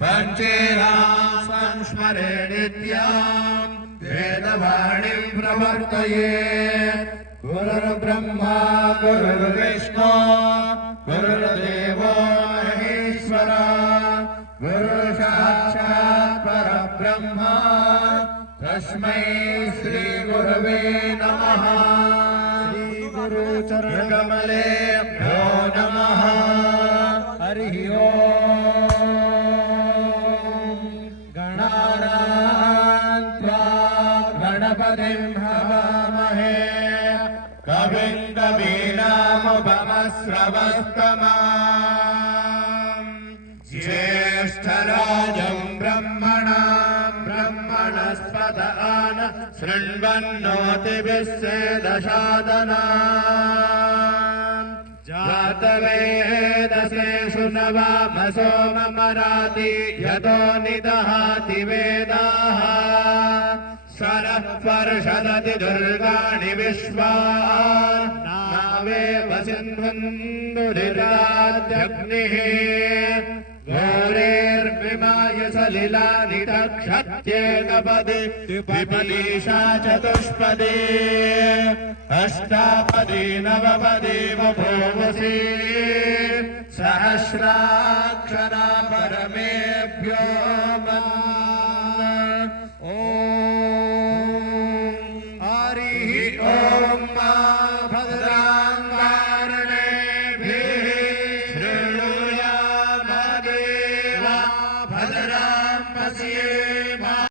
पञ्चेनां संस्मरे नित्यां वेदवाणीं प्रवर्तयेत्। गुरुर्ब्रह्मा गुरुर्विष्णु गुरुर्देवो महेश्वरः गुरुर्साक्षात् परब्रह्म तस्मै श्रीगुरवे नमः। श्रीगुरुचरणकमलेभ्यो नमः। हरिः ओम्। गणानां त्वा गणपतिं हवामहे कविं कवीनामुपमश्रवस्तमाम्। ज्येष्ठराजं ब्रह्मणस्पत आन शृण्वन्नोतिभिस्सेदशादनाम्। जातवेदसे सुनवामसो ममराति यतो निदहाति वेदाः। सरः पर्षदति दुर्गाणि विश्वा नावेव सिन्धुन्दुरिराजग्निः। घोरेर्विमाय सलिलानि तक्षत्येकपदे द्विपदीशा चतुष्पदे अष्टापदी नवपदी बभूवसि। सहस्राक्षरा परमेभ्यो मन्नः। ॐ